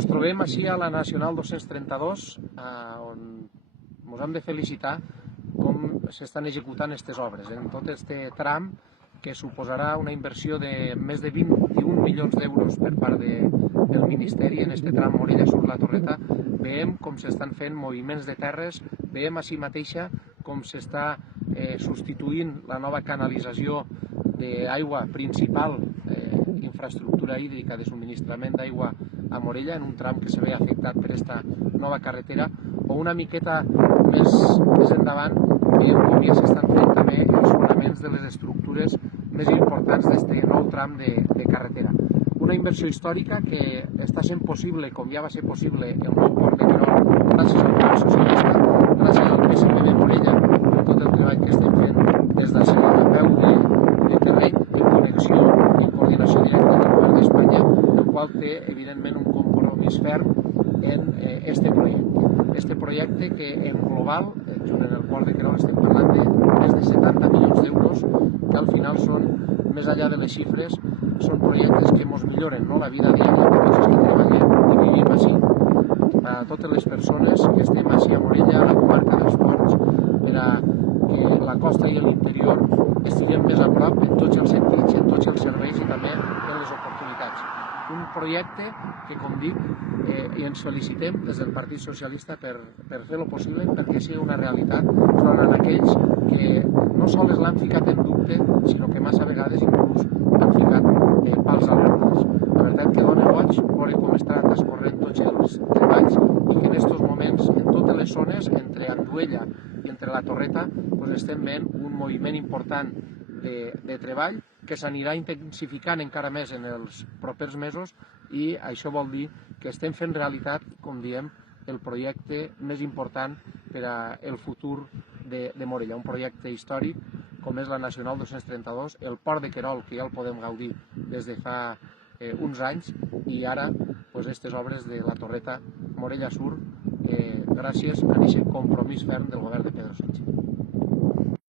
Ens trobem així a la Nacional 232, on ens hem de felicitar com s'estan executant aquestes obres. En tot aquest tram, que suposarà una inversió de més de 21 milions d'euros per part del Ministeri en aquest tram Morella Sur-La Torreta, veiem com s'estan fent moviments de terres, veiem així mateixa com s'està substituint la nova canalització d'aigua principal, infraestructura hídrica de subministrament d'aigua a Morella, en un tram que se ve afectat per aquesta nova carretera, o una miqueta més endavant veiem com ja s'estan fent també els fonaments de les estructures més importants d'aquest nou tram de carretera. Una inversió històrica que està sent possible, com ja va ser possible el nou port de Querol, gràcies al govern socialista, gràcies al PSC de Morella, per tot el treball que estem fent des d'ací a peu de terreny, en connexió i en coordinació directa amb el govern d'Espanya, el qual té, evidentment, un compromís ferm en este projecte. Este projecte que en global, junt en el port de Querol, estem parlant de més de 70 milions d'euros, que al final són, més enllà de les xifres, són projectes que ens milloren la vida diària de tots els que treballem i vivim així. A totes les persones que estem així a Morella, a la comarca dels Ports, per a que la costa i l'interior estiguem més a prop en tots els sentits, en tots els serveis i també en les oportunitats. Un projecte que, com dic, i ens felicitem des del Partit Socialista per fer-lo possible perquè sigui una realitat enfront a aquells que no sols l'han ficat en dubte, sinó que massa vegades inclús han ficat pals a les. La veritat que dona goig veure com estan transcorrent tots els treballs i que en aquests moments, en totes les zones, entre Anduella i entre la Torreta, estem veient un moviment important de treball que s'anirà intensificant encara més en els propers mesos, i això vol dir que estem fent realitat, com diem, el projecte més important per al futur de Morella, un projecte històric com és la Nacional 232, el port de Querol, que ja el podem gaudir des de fa uns anys, i ara aquestes obres de la Torreta Morella Sur, gràcies a aquest compromís ferm del govern de Pedro Sánchez.